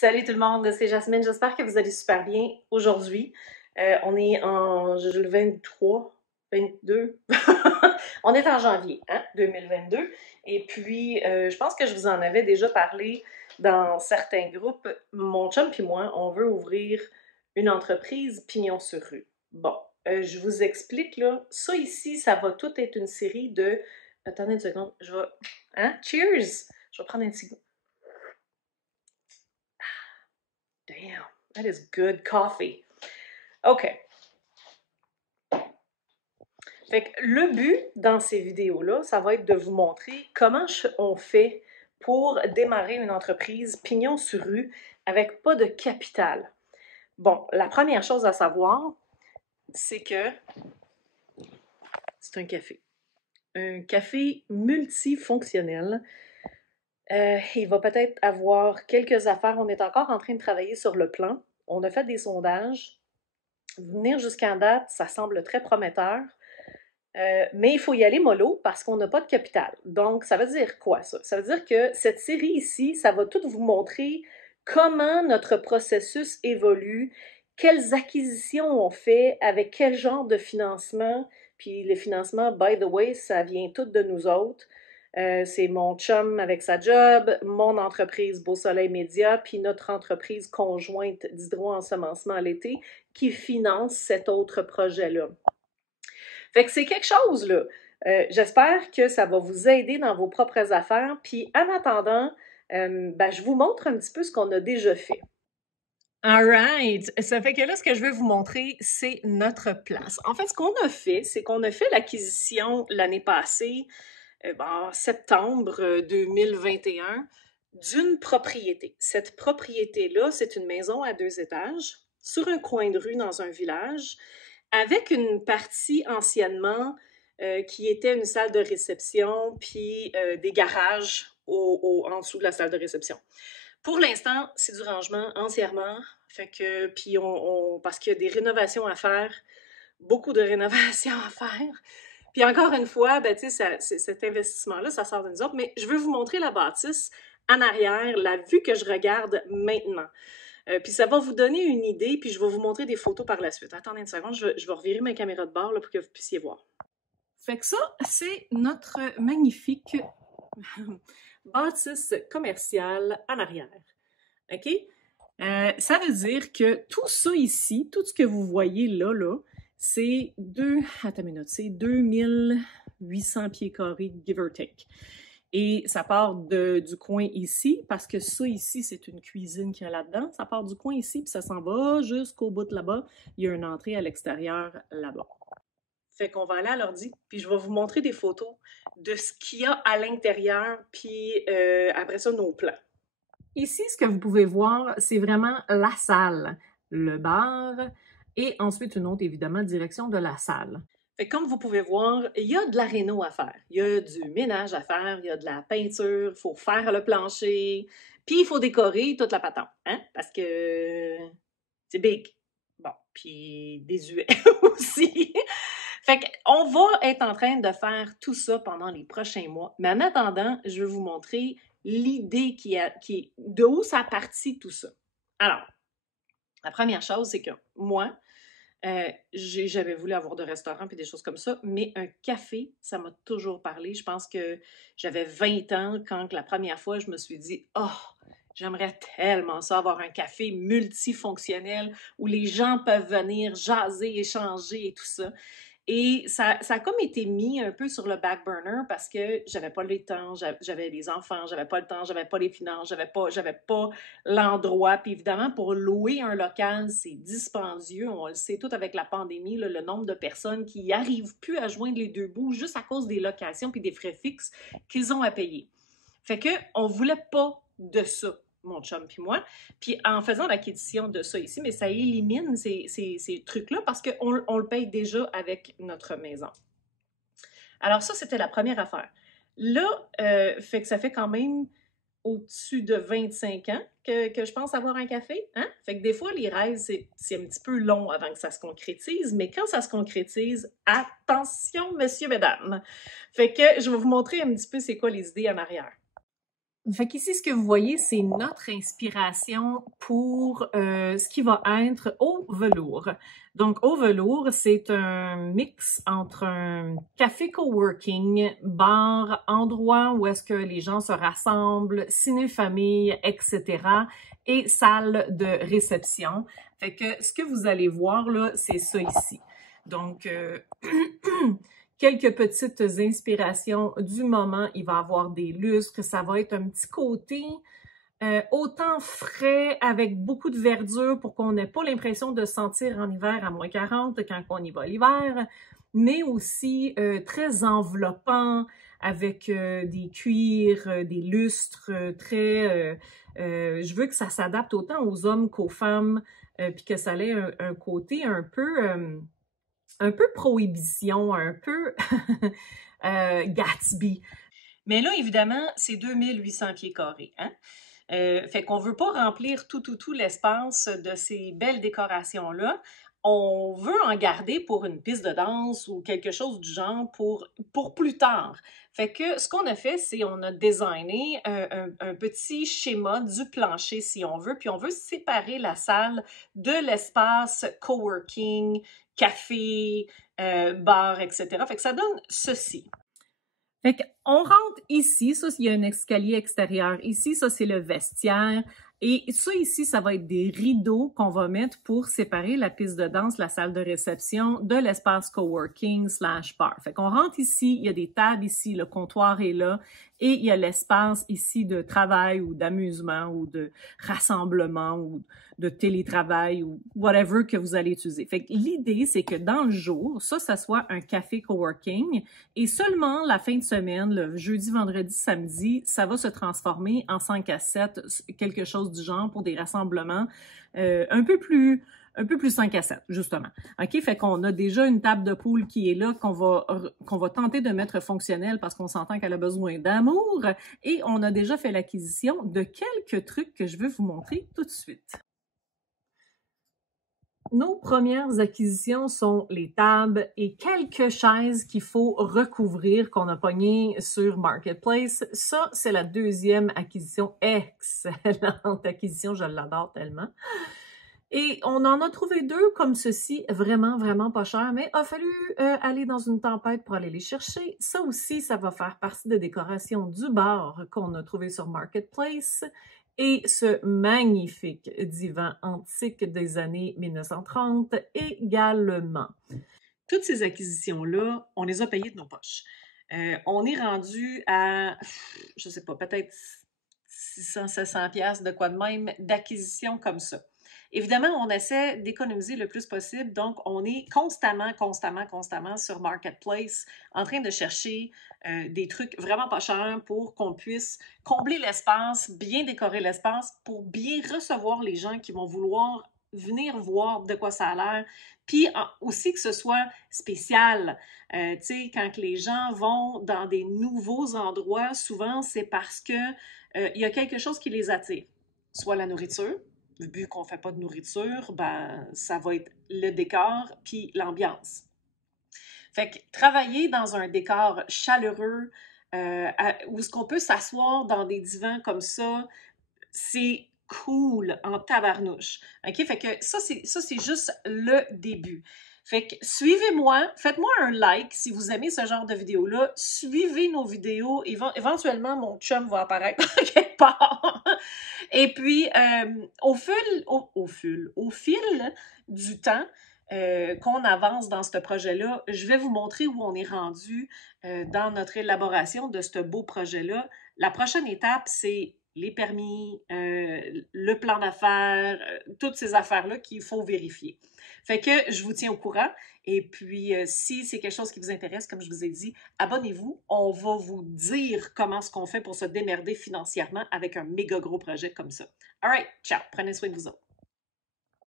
Salut tout le monde, c'est Jasmine. J'espère que vous allez super bien aujourd'hui. On est en le 23, 22. On est en janvier, hein, 2022. Et puis, je pense que je vous en avais déjà parlé dans certains groupes. Mon chum et moi, on veut ouvrir une entreprise pignon sur rue. Bon, je vous explique là. Ça ici, ça va tout être une série de. Attendez une seconde, je vais. Hein? Cheers! Je vais prendre un petit. Damn, that is good coffee. OK. Fait que le but dans ces vidéos-là, ça va être de vous montrer comment on fait pour démarrer une entreprise pignon sur rue avec pas de capital. Bon, la première chose à savoir, c'est que c'est un café. Un café multifonctionnel. Il va peut-être avoir quelques affaires. On est encore en train de travailler sur le plan. On a fait des sondages. Venir jusqu'à date, ça semble très prometteur. Mais il faut y aller mollo parce qu'on n'a pas de capital. Donc, ça veut dire quoi, ça? Ça veut dire que cette série ici, ça va tout vous montrer comment notre processus évolue, quelles acquisitions on fait, avec quel genre de financement. Puis les financements, by the way, ça vient tout de nous autres. C'est mon chum avec sa job, mon entreprise Beau Soleil Média, puis notre entreprise conjointe d'hydroensemencement à l'été qui finance cet autre projet-là. Fait que c'est quelque chose, là. J'espère que ça va vous aider dans vos propres affaires. Puis en attendant, je vous montre un petit peu ce qu'on a déjà fait. Alright, ça fait que là, ce que je vais vous montrer, c'est notre place. En fait, ce qu'on a fait, c'est qu'on a fait l'acquisition l'année passée, en septembre 2021, d'une propriété. Cette propriété-là, c'est une maison à 2 étages, sur un coin de rue dans un village, avec une partie anciennement qui était une salle de réception, puis des garages en dessous de la salle de réception. Pour l'instant, c'est du rangement entièrement, fait que, puis parce qu'il y a des rénovations à faire, beaucoup de rénovations à faire. Puis encore une fois, ben, cet investissement-là, ça sort de nous autres, mais je veux vous montrer la bâtisse en arrière, la vue que je regarde maintenant. Puis ça va vous donner une idée, puis je vais vous montrer des photos par la suite. Attendez une seconde, je vais revirer ma caméra de bord là, pour que vous puissiez voir. Fait que ça, c'est notre magnifique bâtisse commerciale en arrière. OK? Ça veut dire que tout ça ici, tout ce que vous voyez là, c'est 2800 pieds carrés, give or take. Et ça part du coin ici, parce que ça ici, c'est une cuisine qu'il y a là-dedans. Ça part du coin ici, puis ça s'en va jusqu'au bout de là-bas. Il y a une entrée à l'extérieur là-bas. Fait qu'on va aller à l'ordi, puis je vais vous montrer des photos de ce qu'il y a à l'intérieur, puis après ça, nos plans. Ici, ce que vous pouvez voir, c'est vraiment la salle, le bar, et ensuite une autre, évidemment, direction de la salle. Fait que comme vous pouvez voir, il y a de la réno à faire. Il y a du ménage à faire, il y a de la peinture, il faut faire le plancher, puis il faut décorer toute la patente, hein? Parce que c'est big. Bon, puis désuet aussi. Fait qu'on va être en train de faire tout ça pendant les prochains mois. Mais en attendant, je vais vous montrer l'idée de où ça partit tout ça. Alors, la première chose, c'est que moi, j'avais voulu avoir de restaurants et des choses comme ça, mais un café, ça m'a toujours parlé. Je pense que j'avais 20 ans quand la première fois, je me suis dit « Oh, j'aimerais tellement ça, avoir un café multifonctionnel où les gens peuvent venir jaser, échanger et tout ça. » Et ça a comme été mis un peu sur le back burner parce que j'avais pas le temps, j'avais les enfants, j'avais pas le temps, j'avais pas les finances, j'avais pas l'endroit. Puis évidemment, pour louer un local, c'est dispendieux. On le sait tout avec la pandémie, là, le nombre de personnes qui n'arrivent plus à joindre les deux bouts juste à cause des locations puis des frais fixes qu'ils ont à payer. Fait qu'on voulait pas de ça, mon chum puis moi. Puis en faisant l'acquisition de ça ici, mais ça élimine ces trucs-là parce qu'on le paye déjà avec notre maison. Alors ça, c'était la première affaire. Là, fait que ça fait quand même au-dessus de 25 ans que je pense avoir un café. Hein? Fait que des fois, les rêves, c'est un petit peu long avant que ça se concrétise, mais quand ça se concrétise, attention, messieurs, mesdames! Fait que je vais vous montrer un petit peu c'est quoi les idées en arrière. Fait qu'ici, ce que vous voyez, c'est notre inspiration pour ce qui va être au velours. Donc, au velours, c'est un mix entre un café coworking, bar, endroit où est-ce que les gens se rassemblent, ciné-famille, etc., et salle de réception. Fait que ce que vous allez voir là, c'est ça ici. Donc, quelques petites inspirations du moment. Il va y avoir des lustres. Ça va être un petit côté autant frais avec beaucoup de verdure pour qu'on n'ait pas l'impression de se sentir en hiver à -40 quand on y va l'hiver, mais aussi très enveloppant avec des cuirs, des lustres très... je veux que ça s'adapte autant aux hommes qu'aux femmes, puis que ça ait un côté un peu prohibition, un peu Gatsby. Mais là, évidemment, c'est 2800 pieds carrés. Hein? Fait qu'on ne veut pas remplir tout l'espace de ces belles décorations-là. On veut en garder pour une piste de danse ou quelque chose du genre pour plus tard. Fait que ce qu'on a fait, c'est on a designé un petit schéma du plancher, si on veut, puis on veut séparer la salle de l'espace coworking, café, bar, etc. Fait que ça donne ceci. Fait qu'on rentre ici, ça, il y a un escalier extérieur. Ici, ça, c'est le vestiaire. Et ça, ici, ça va être des rideaux qu'on va mettre pour séparer la piste de danse, la salle de réception, de l'espace coworking / bar. Fait qu'on rentre ici, il y a des tables ici, le comptoir est là, et il y a l'espace ici de travail ou d'amusement ou de rassemblement ou de télétravail ou whatever que vous allez utiliser. Fait que l'idée, c'est que dans le jour, ça soit un café coworking et seulement la fin de semaine, le jeudi, vendredi, samedi, ça va se transformer en 5 à 7, quelque chose du genre pour des rassemblements un peu plus 5 à 7, justement. OK? Fait qu'on a déjà une table de poule qui est là, qu'on va tenter de mettre fonctionnelle parce qu'on s'entend qu'elle a besoin d'amour. Et on a déjà fait l'acquisition de quelques trucs que je vais vous montrer tout de suite. Nos premières acquisitions sont les tables et quelques chaises qu'il faut recouvrir qu'on a pognées sur Marketplace. Ça, c'est la deuxième acquisition. Excellente acquisition, je l'adore tellement. Et on en a trouvé deux comme ceci, vraiment, vraiment pas cher, mais il a fallu aller dans une tempête pour aller les chercher. Ça aussi, ça va faire partie de décoration du bar qu'on a trouvé sur Marketplace. Et ce magnifique divan antique des années 1930 également. Toutes ces acquisitions-là, on les a payées de nos poches. On est rendu à, je sais pas, peut-être 600-700$ de quoi de même d'acquisition comme ça. Évidemment, on essaie d'économiser le plus possible, donc on est constamment sur Marketplace en train de chercher des trucs vraiment pas chers pour qu'on puisse combler l'espace, bien décorer l'espace, pour bien recevoir les gens qui vont vouloir venir voir de quoi ça a l'air, puis aussi que ce soit spécial. Tu sais, quand les gens vont dans des nouveaux endroits, souvent c'est parce que il y a quelque chose qui les attire, soit la nourriture. Vu qu'on ne fait pas de nourriture, ben, ça va être le décor puis l'ambiance. Fait que travailler dans un décor chaleureux, où est-ce qu'on peut s'asseoir dans des divans comme ça, c'est cool en tabarnouche. OK? Fait que ça, c'est juste le début. Fait que suivez-moi, faites-moi un like si vous aimez ce genre de vidéos-là. Suivez nos vidéos. Éventuellement, mon chum va apparaître quelque part. Et puis, au fil du temps qu'on avance dans ce projet-là, je vais vous montrer où on est rendu dans notre élaboration de ce beau projet-là. La prochaine étape, c'est les permis, le plan d'affaires, toutes ces affaires-là qu'il faut vérifier. Fait que je vous tiens au courant. Et puis, si c'est quelque chose qui vous intéresse, comme je vous ai dit, abonnez-vous. On va vous dire comment est-ce qu'on fait pour se démerder financièrement avec un méga gros projet comme ça. All right, ciao. Prenez soin de vous autres.